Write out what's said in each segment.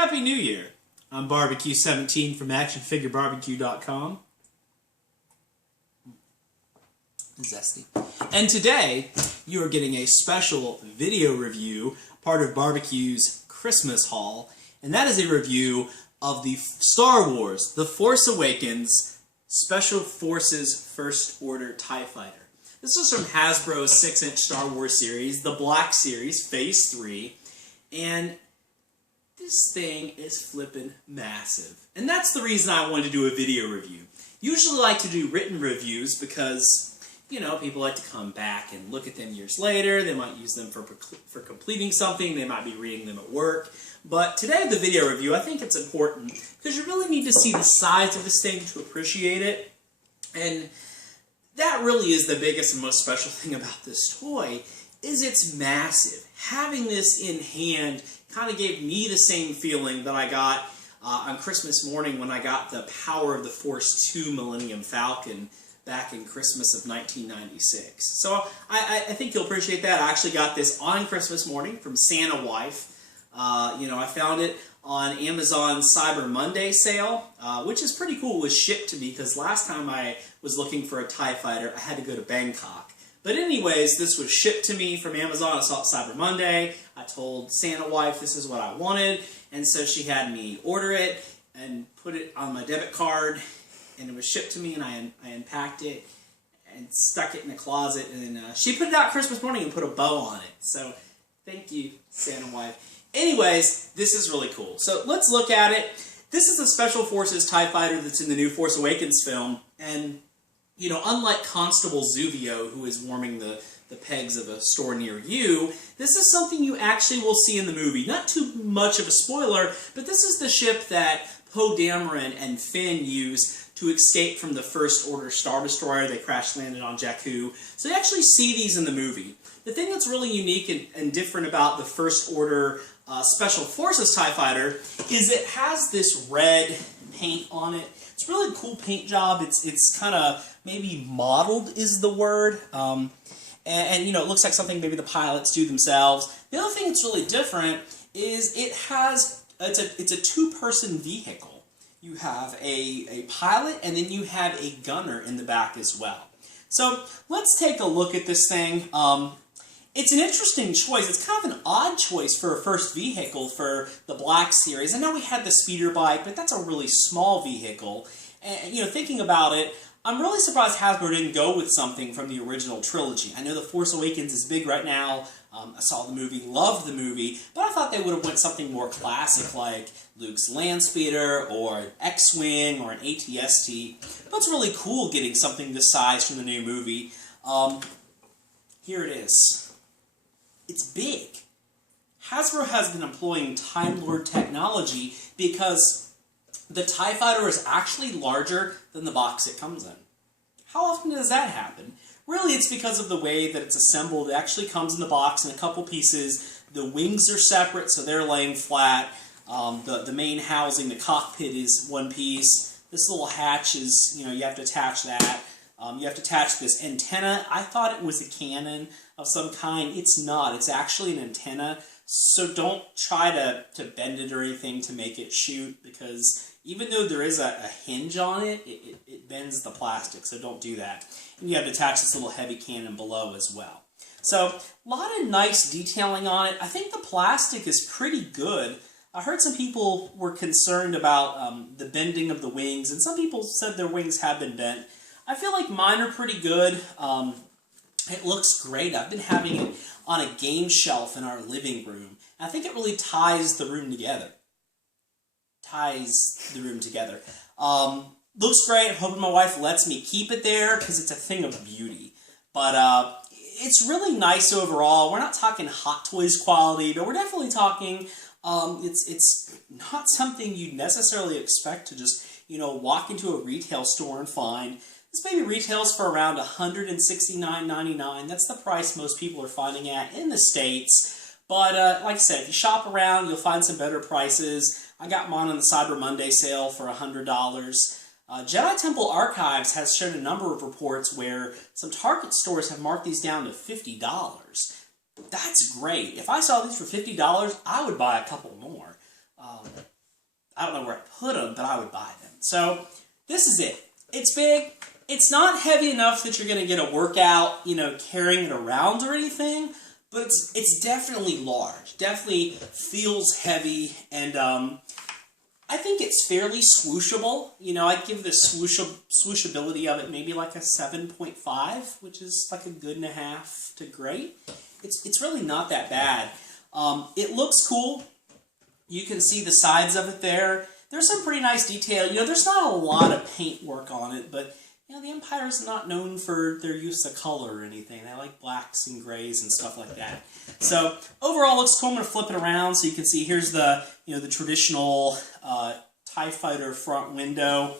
Happy New Year! I'm Barbecue17 from ActionFigureBarbecue.com. Zesty. And today, you are getting a special video review, part of Barbecue's Christmas haul, and that is a review of the Star Wars The Force Awakens Special Forces First Order TIE Fighter. This was from Hasbro's 6-inch Star Wars series, the Black Series, Phase 3, and this thing is flippin' massive. And that's the reason I wanted to do a video review. Usually I like to do written reviews because, you know, people like to come back and look at them years later. They might use them for completing something. They might be reading them at work. But today, the video review, I think it's important because you really need to see the size of this thing to appreciate it. And that really is the biggest and most special thing about this toy, is it's massive. Having this in hand kind of gave me the same feeling that I got on Christmas morning when I got the Power of the Force 2 Millennium Falcon back in Christmas of 1996. So I think you'll appreciate that. I actually got this on Christmas morning from Santa Wife. I found it on Amazon's Cyber Monday sale, which is pretty cool. It was shipped to me because last time I was looking for a TIE Fighter, I had to go to Bangkok. But anyways, this was shipped to me from Amazon. I saw it Cyber Monday. I told Santa Wife this is what I wanted, and so she had me order it and put it on my debit card, and it was shipped to me, and I unpacked it and stuck it in the closet, and then she put it out Christmas morning and put a bow on it. So thank you, Santa Wife. Anyways, this is really cool. So let's look at it. This is the Special Forces TIE Fighter that's in the new Force Awakens film, and you know, unlike Constable Zuvio, who is warming the pegs of a store near you, this is something you actually will see in the movie. Not too much of a spoiler, but this is the ship that Poe Dameron and Finn use to escape from the First Order Star Destroyer. They crash-landed on Jakku. So you actually see these in the movie. The thing that's really unique and different about the First Order Special Forces TIE Fighter is it has this red paint on it. It's a really cool paint job. It's kind of maybe modeled is the word. And you know, it looks like something maybe the pilots do themselves. The other thing that's really different is it's a two-person vehicle. You have a pilot and then you have a gunner in the back as well. So let's take a look at this thing. It's an interesting choice. It's kind of an odd choice for a first vehicle for the Black Series. I know we had the speeder bike, but that's a really small vehicle. And, you know, thinking about it, I'm really surprised Hasbro didn't go with something from the original trilogy. I know The Force Awakens is big right now. I saw the movie, loved the movie, but I thought they would have went something more classic like Luke's Land Speeder or an X-Wing or an AT-ST. But it's really cool getting something this size from the new movie. Here it is. It's big. Hasbro has been employing Time Lord technology because the TIE Fighter is actually larger than the box it comes in. How often does that happen? Really, it's because of the way that it's assembled. It actually comes in the box in a couple pieces. The wings are separate, so they're laying flat. The main housing, the cockpit, is one piece. This little hatch is, you know, you have to attach that. You have to attach this antenna. I thought it was a cannon of some kind. It's not. It's actually an antenna. So don't try to bend it or anything to make it shoot, because even though there is a hinge on it, it bends the plastic, so don't do that. And you have to attach this little heavy cannon below as well. So a lot of nice detailing on it. I think the plastic is pretty good. I heard some people were concerned about the bending of the wings, and some people said their wings have been bent. I feel like mine are pretty good. It looks great. I've been having it on a game shelf in our living room. I think it really ties the room together. Looks great. I'm hoping my wife lets me keep it there because it's a thing of beauty. But it's really nice overall. We're not talking Hot Toys quality, but we're definitely talking, it's not something you'd necessarily expect to just, you know, walk into a retail store and find. This baby retails for around $169.99. That's the price most people are finding at in the States. But like I said, if you shop around, you'll find some better prices. I got mine on the Cyber Monday sale for $100. Jedi Temple Archives has shown a number of reports where some Target stores have marked these down to $50. That's great. If I saw these for $50, I would buy a couple more. I don't know where I put them, but I would buy them. So this is it. It's big. It's not heavy enough that you're going to get a workout, carrying it around or anything, but it's definitely large. Definitely feels heavy, and I think it's fairly swooshable. I'd give the swooshability of it maybe like a 7.5, which is like a good and a half to great. It's really not that bad. It looks cool. You can see the sides of it there. There's some pretty nice detail. There's not a lot of paint work on it, but the Empire's not known for their use of color or anything. They like blacks and grays and stuff like that. So overall, looks cool. I'm going to flip it around so you can see. Here's the the traditional TIE Fighter front window.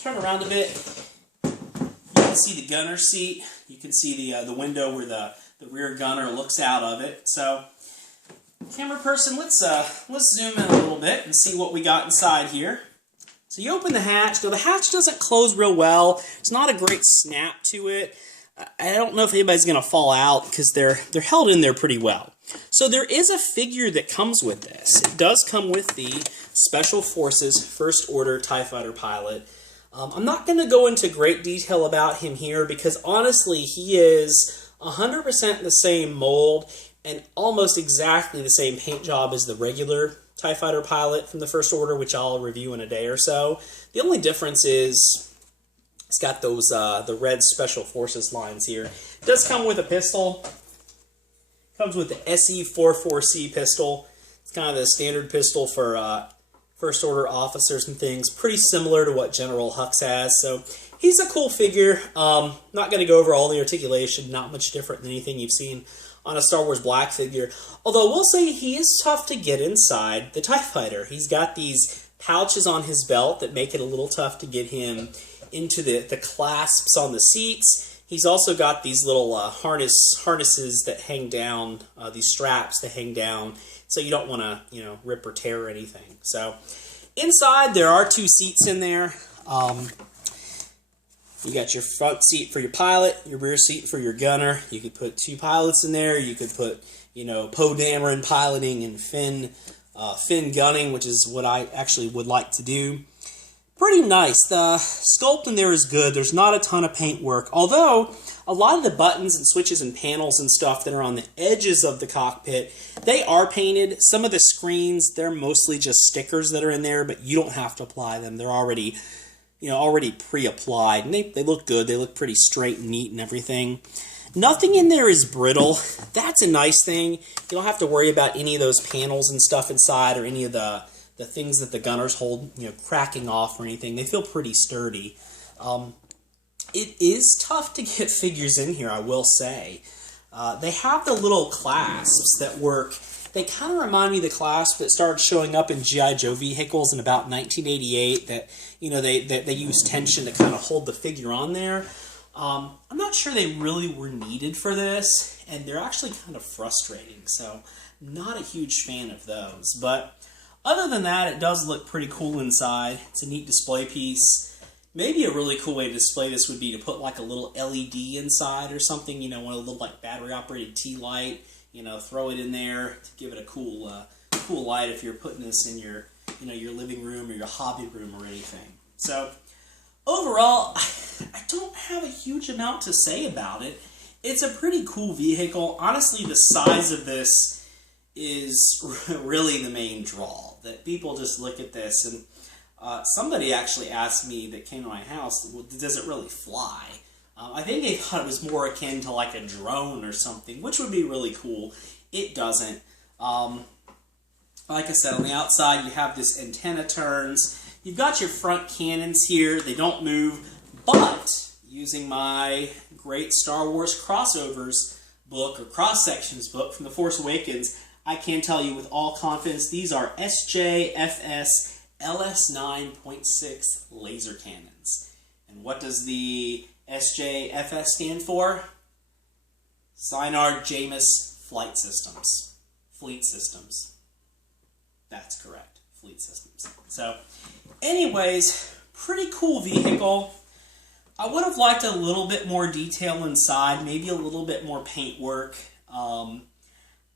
Turn around a bit. You can see the gunner seat. You can see the window where the rear gunner looks out of it. So, camera person, let's zoom in a little bit and see what we got inside here. So you open the hatch. Now the hatch doesn't close real well. It's not a great snap to it. I don't know if anybody's going to fall out because they're held in there pretty well. So there is a figure that comes with this. It does come with the Special Forces First Order TIE Fighter pilot. I'm not going to go into great detail about him here because honestly he is 100% the same mold and almost exactly the same paint job as the regular TIE Fighter pilot from the First Order, which I'll review in a day or so. The only difference is it's got those the red Special Forces lines here. It does come with a pistol. Comes with the SE-44C pistol. It's kind of the standard pistol for First Order officers and things. Pretty similar to what General Hux has. So he's a cool figure. Not going to go over all the articulation. Not much different than anything you've seen on a Star Wars Black figure. Although we'll say he is tough to get inside the TIE Fighter. He's got these pouches on his belt that make it a little tough to get him into the clasps on the seats. He's also got these little harnesses that hang down, these straps that hang down, so you don't want to, rip or tear or anything. So inside there are 2 seats in there. You got your front seat for your pilot, your rear seat for your gunner. You could put 2 pilots in there. You could put, Poe Dameron piloting and Finn gunning, which is what I actually would like to do. Pretty nice. The sculpt in there is good. There's not a ton of paint work, although a lot of the buttons and switches and panels and stuff that are on the edges of the cockpit, they are painted. Some of the screens, they're mostly just stickers that are in there, but you don't have to apply them. They're already pre-applied, and they look good. They look pretty straight and neat and everything. Nothing in there is brittle. That's a nice thing. You don't have to worry about any of those panels and stuff inside or any of the things that the gunners hold, cracking off or anything. They feel pretty sturdy. It is tough to get figures in here, I will say. They have the little clasps that work. They kind of remind me of the clasp that started showing up in G.I. Joe vehicles in about 1988 that, they use tension to kind of hold the figure on there. I'm not sure they really were needed for this, and they're actually kind of frustrating, so not a huge fan of those. But other than that, it does look pretty cool inside. It's a neat display piece. Maybe a really cool way to display this would be to put like a little LED inside or something, one of the little like battery-operated tea light, throw it in there to give it a cool light if you're putting this in your, your living room or your hobby room or anything. So overall, I don't have a huge amount to say about it. It's a pretty cool vehicle. Honestly, the size of this is really the main draw. That people just look at this, and somebody actually asked me that came to my house, well, does it really fly? I think they thought it was more akin to like a drone or something, which would be really cool. It doesn't. Like I said, on the outside you have this antenna turns. You've got your front cannons here. They don't move, but using my great Star Wars crossovers book or cross-sections book from The Force Awakens, I can tell you with all confidence these are SJFS LS9.6 laser cannons. And what does the SJFS stand for? Synard Jameis Flight Systems. Fleet Systems. That's correct. Fleet Systems. So, anyways, pretty cool vehicle. I would have liked a little bit more detail inside, maybe a little bit more paint work.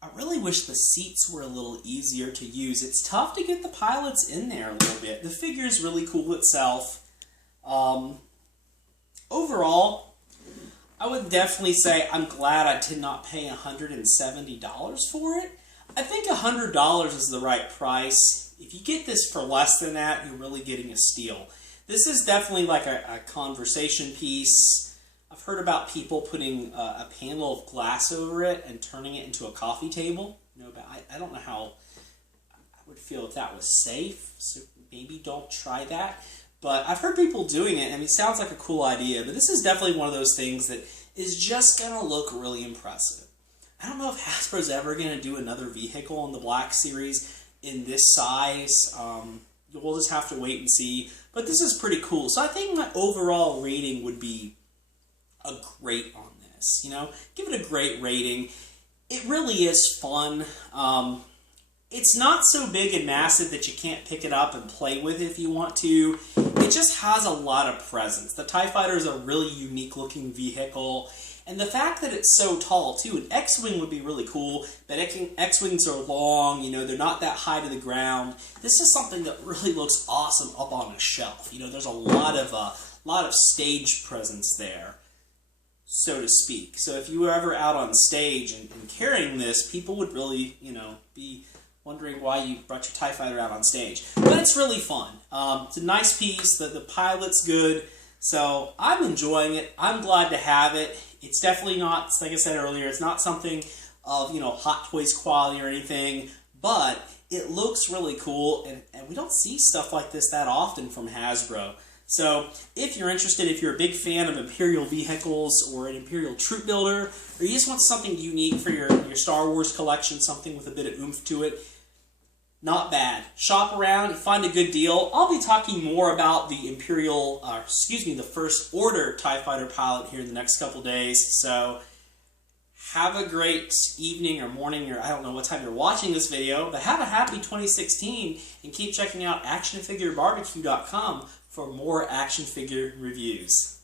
I really wish the seats were a little easier to use. It's tough to get the pilots in there a little bit. The figure is really cool itself. Overall, I would definitely say I'm glad I did not pay $170 for it. I think $100 is the right price. If you get this for less than that, you're really getting a steal. This is definitely like a conversation piece. I've heard about people putting a panel of glass over it and turning it into a coffee table. You know, but I don't know how I would feel if that was safe, so maybe don't try that. But I've heard people doing it, and it sounds like a cool idea, but this is definitely one of those things that is just going to look really impressive. I don't know if Hasbro's ever going to do another vehicle in the Black Series in this size. We'll just have to wait and see. But this is pretty cool. So I think my overall rating would be a great on this. You know, give it a great rating. It really is fun. It's not so big and massive that you can't pick it up and play with if you want to. It just has a lot of presence. The TIE Fighter is a really unique looking vehicle. And the fact that it's so tall, too, an X-Wing would be really cool, but X-Wings are long, you know, they're not that high to the ground. This is something that really looks awesome up on a shelf. You know, there's a lot of stage presence there, so to speak. So if you were ever out on stage and carrying this, people would really, you know, be wondering why you brought your TIE Fighter out on stage. But it's really fun. It's a nice piece. The pilot's good. So I'm enjoying it. I'm glad to have it. It's definitely not, like I said earlier, it's not something of, you know, Hot Toys quality or anything, but it looks really cool, and we don't see stuff like this that often from Hasbro. So if you're interested, if you're a big fan of Imperial vehicles or an Imperial troop builder, or you just want something unique for your Star Wars collection, something with a bit of oomph to it, not bad. Shop around, find a good deal. I'll be talking more about the the First Order TIE Fighter pilot here in the next couple days. So have a great evening or morning, or I don't know what time you're watching this video, but have a happy 2016 and keep checking out actionfigurebarbecue.com for more action figure reviews.